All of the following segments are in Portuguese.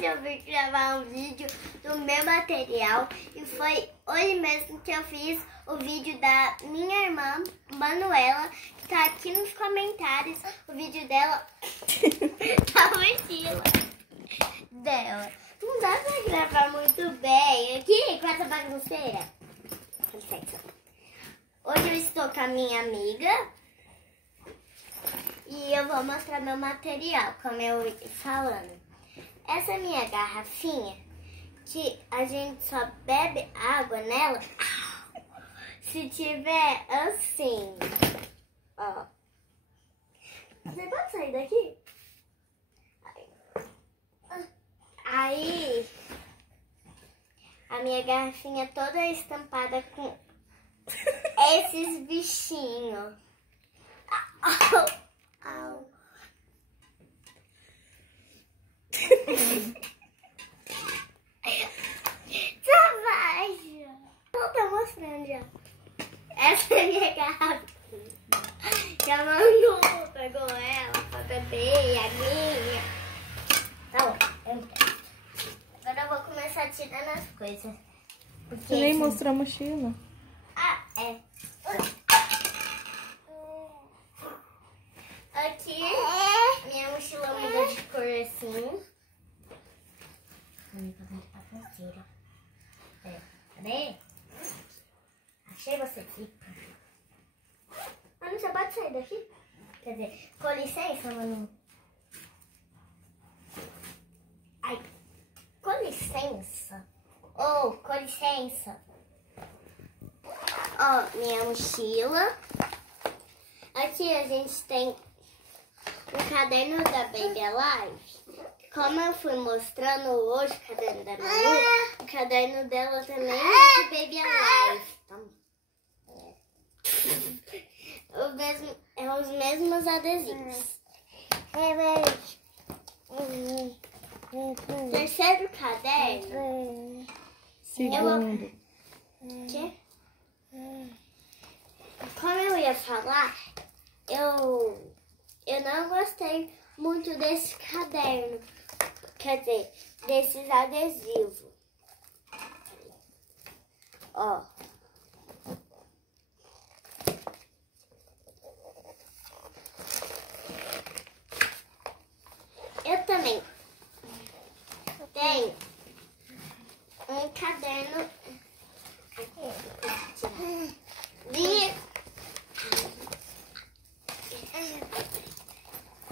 hoje eu vim gravar um vídeo do meu material e foi hoje mesmo que eu fiz o vídeo da minha irmã, Manuela, que tá aqui nos comentários, o vídeo dela da mochila dela. Não dá pra gravar muito bem aqui com essa bagunceira. Com licença. Hoje eu estou com a minha amiga e eu vou mostrar meu material, como eu ia falando. Essa minha garrafinha, que a gente só bebe água nela se tiver assim, ó. Você pode sair daqui? Aí, a minha garrafinha toda estampada com esses bichinhos. Au, au. Não tá mostrando já. Essa é a minha garrafinha. Já mandou, pegou ela pra beber, a minha. Tá bom. Agora eu vou começar tirando as coisas. Você nem mostrou a mochila. Ah, é. Aqui, minha mochila muda de cor assim. Cadê? Achei você aqui. Mano, você pode sair daqui? Quer dizer, com licença, Manu. Ai, com licença. Oh, com licença. Ó, minha mochila. Aqui a gente tem um caderno da Baby Alive. Como eu fui mostrando hoje o caderno da Manu, o caderno dela também é de Baby Alive. Os mesmos adesivos. Terceiro caderno. Segundo. Quê? Como eu ia falar, eu não gostei muito desse caderno. Quer dizer, desses adesivos. Ó. Eu também tenho um caderno de...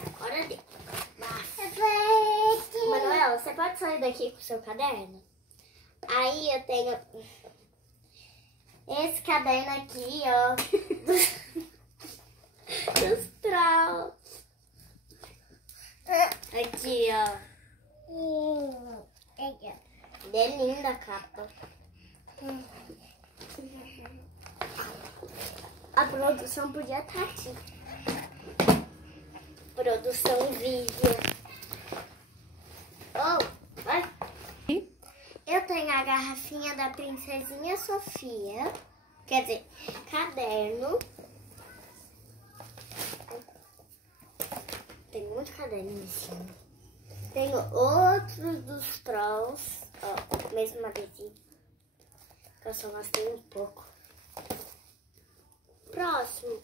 Agora deu. Manuela, você pode sair daqui com o seu caderno? Aí eu tenho esse caderno aqui, ó. Dos trolls. Aqui, ó. É linda a capa. A produção podia estar aqui. Produção Vivian. Oh, vai. Eu tenho a garrafinha da Princesinha Sofia. Quer dizer, caderno. Tem muito caderno em cima. Tenho outros dos Trolls. Ó, mesmo adesivo. Que eu só gostei um pouco. Próximo.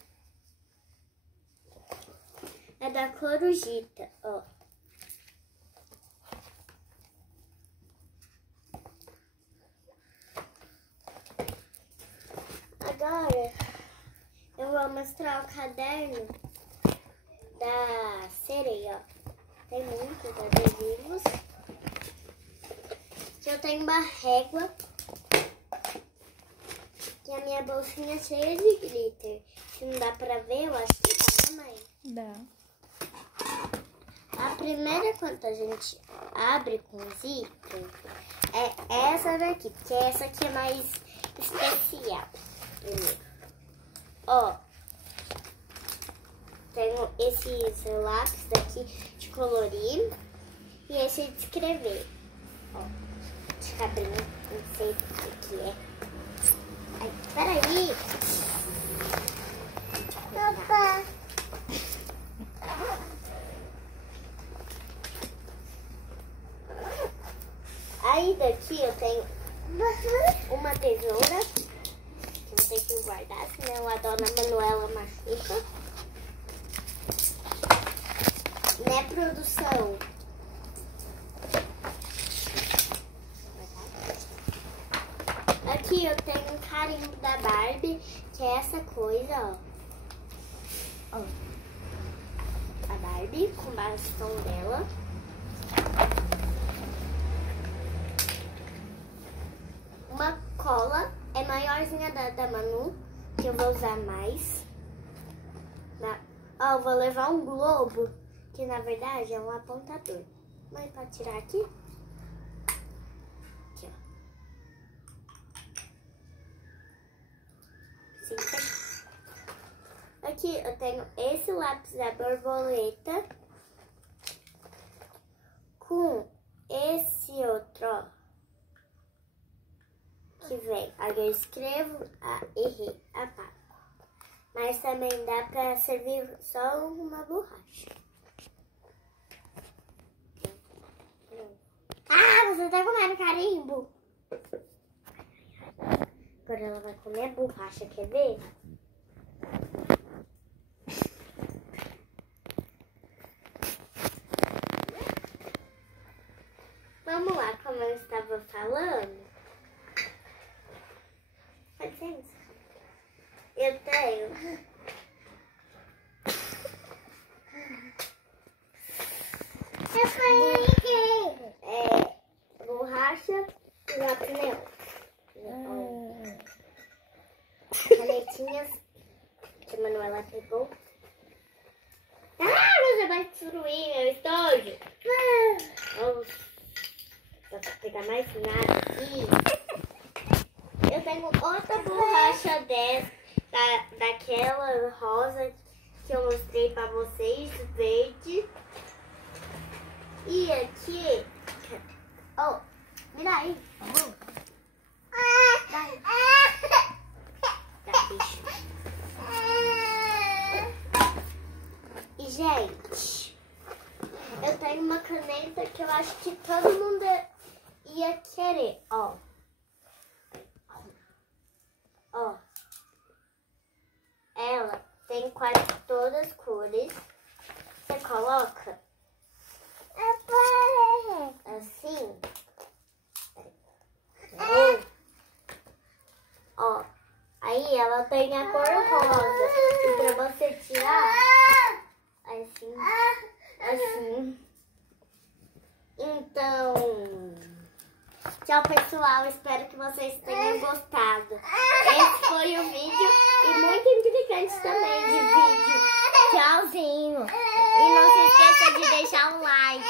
É da Corujita, ó. Agora, eu vou mostrar o caderno da Sereia, ó. Tem muitos adesivos. Eu tenho uma régua. E a minha bolsinha cheia de glitter. Se não dá pra ver, eu acho que tá, né, mãe? Dá. A primeira, quando a gente abre com zíper, é essa daqui, porque essa aqui é mais especial. Primeiro. Ó, tenho esses lápis daqui de colorir e esse de escrever. Ó, de cabrinho, não sei o que é. Ai, peraí. Opa. Aí daqui eu tenho uma tesoura, que eu vou ter que guardar, senão a dona Manuela machuca. Né, produção? Aqui eu tenho um carimbo da Barbie, que é essa coisa, ó. A Barbie com o bastão dela. Uma cola, é maiorzinha da Manu, que eu vou usar mais. Ó, eu vou levar um globo, que na verdade é um apontador. Mas pode tirar aqui? Aqui, ó. Sim, aqui eu tenho esse lápis da borboleta com esse outro, ó, que vem. Aí eu escrevo, errei, apago. Mas também dá pra servir só uma borracha. Você tá comendo carimbo? Agora ela vai comer a borracha, quer ver? Vamos lá, como eu estava falando. Com licença. Eu tenho borracha e lápis neon. Canetinhas que a Manuela pegou. Você vai destruir meu estojo. Vamos pegar mais nada aqui. Eu tenho outra borracha dessa, daquela rosa que eu mostrei pra vocês, verde. E aqui, ó, mira aí, por favor. Bicho. E, gente, eu tenho uma caneta que eu acho que todo mundo ia querer, ó. Ó. Ela tem quase todas as cores. Você coloca assim. Ó. Aí ela tem a cor rosa. E pra você tirar, assim, assim. Então, tchau, pessoal. Espero que vocês tenham gostado. Esse foi o vídeo e muito intrigante também de vídeo. Tchauzinho. E não se esqueça de deixar um like.